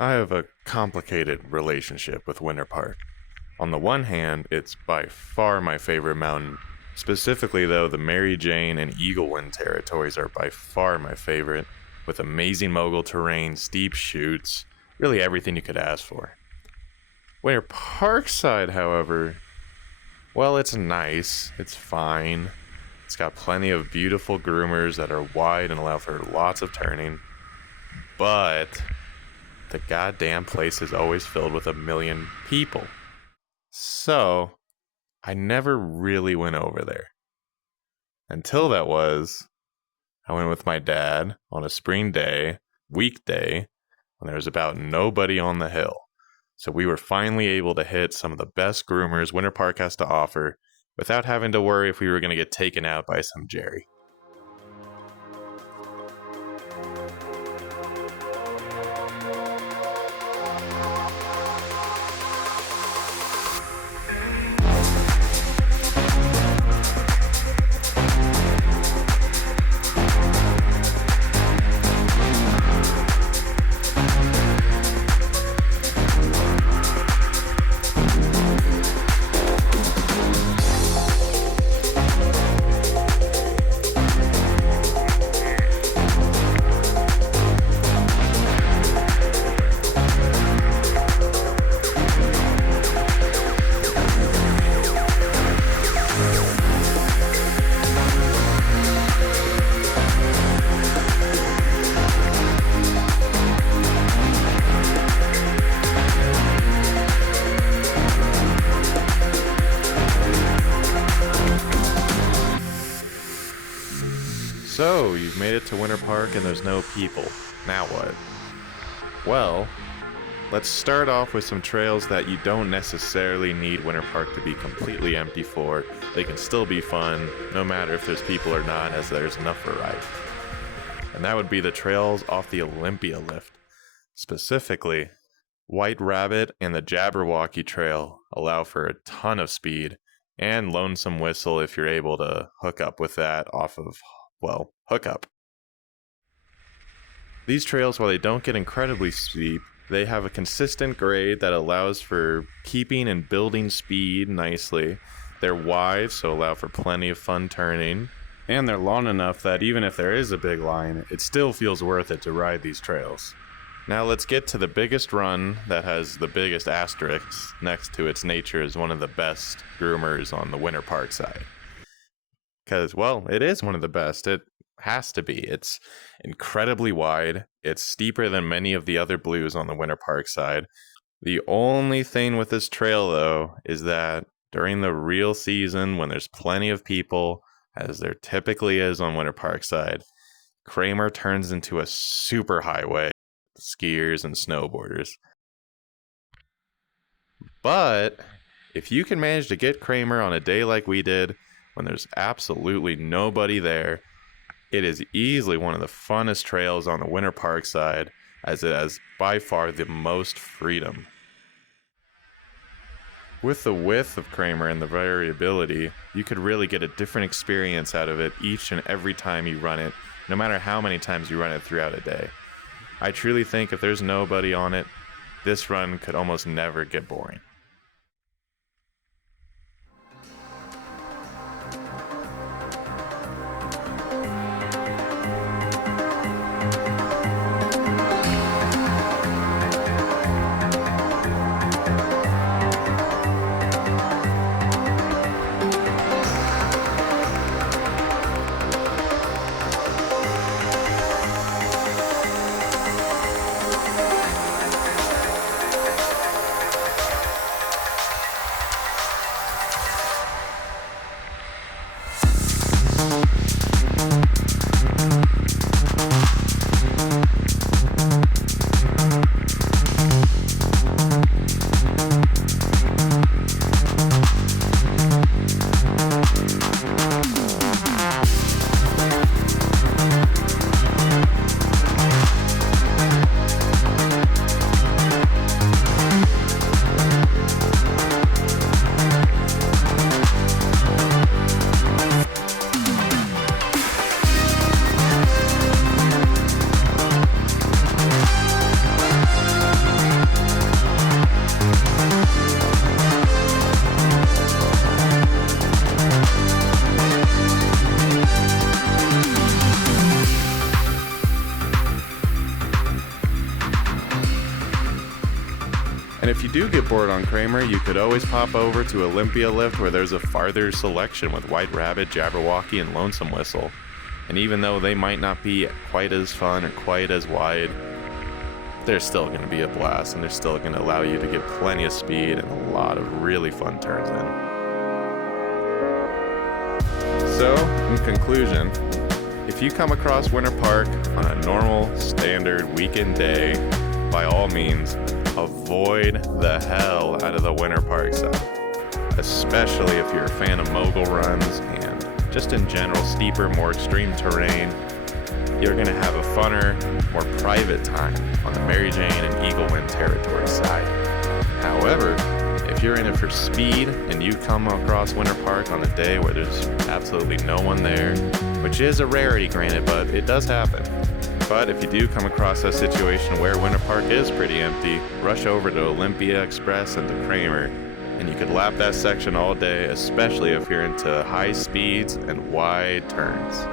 I have a complicated relationship with Winter Park. On the one hand, it's by far my favorite mountain. Specifically, though, the Mary Jane and Eagle Wind territories are by far my favorite, with amazing mogul terrain, steep chutes, really everything you could ask for. Winter Parkside, however, well, it's nice, it's fine. It's got plenty of beautiful groomers that are wide and allow for lots of turning, but the goddamn place is always filled with a million people. So, I never really went over there. Until I went with my dad on a spring day, weekday, when there was about nobody on the hill. So we were finally able to hit some of the best groomers Winter Park has to offer without having to worry if we were going to get taken out by some Jerry. So, you've made it to Winter Park and there's no people. Now what? Well, let's start off with some trails that you don't necessarily need Winter Park to be completely empty for. They can still be fun, no matter if there's people or not, as there's enough variety. And that would be the trails off the Olympia lift. Specifically, White Rabbit and the Jabberwocky Trail allow for a ton of speed, and Lonesome Whistle if you're able to hook up with that off of hookup. These trails, while they don't get incredibly steep, they have a consistent grade that allows for keeping and building speed nicely. They're wide, so allow for plenty of fun turning. And they're long enough that even if there is a big line, it still feels worth it to ride these trails. Now let's get to the biggest run that has the biggest asterisks next to its nature as one of the best groomers on the Winter Park side. Because, it is one of the best. It has to be. It's incredibly wide. It's steeper than many of the other blues on the Winter Park side. The only thing with this trail, though, is that during the real season, when there's plenty of people, as there typically is on Winter Park side, Kramer turns into a super highway for skiers and snowboarders. But if you can manage to get Kramer on a day like we did, when there's absolutely nobody there, it is easily one of the funnest trails on the Winter Park side, as it has by far the most freedom. With the width of Kramer and the variability, you could really get a different experience out of it each and every time you run it, no matter how many times you run it throughout a day. I truly think if there's nobody on it, this run could almost never get boring. And if you do get bored on Kramer, you could always pop over to Olympia Lift, where there's a farther selection with White Rabbit, Jabberwocky, and Lonesome Whistle. And even though they might not be quite as fun or quite as wide, they're still going to be a blast, and they're still going to allow you to get plenty of speed and a lot of really fun turns in. So, in conclusion, if you come across Winter Park on a normal, standard weekend day, by all means, avoid the hell out of the Winter Park side, especially if you're a fan of mogul runs and just in general steeper, more extreme terrain. You're going to have a funner, more private time on the Mary Jane and Eagle Wind territory side. However, if you're in it for speed and you come across Winter Park on a day where there's absolutely no one there, which is a rarity granted, but it does happen. But if you do come across a situation where Winter Park is pretty empty, rush over to Olympia Express and to Kramer, and you could lap that section all day, especially if you're into high speeds and wide turns.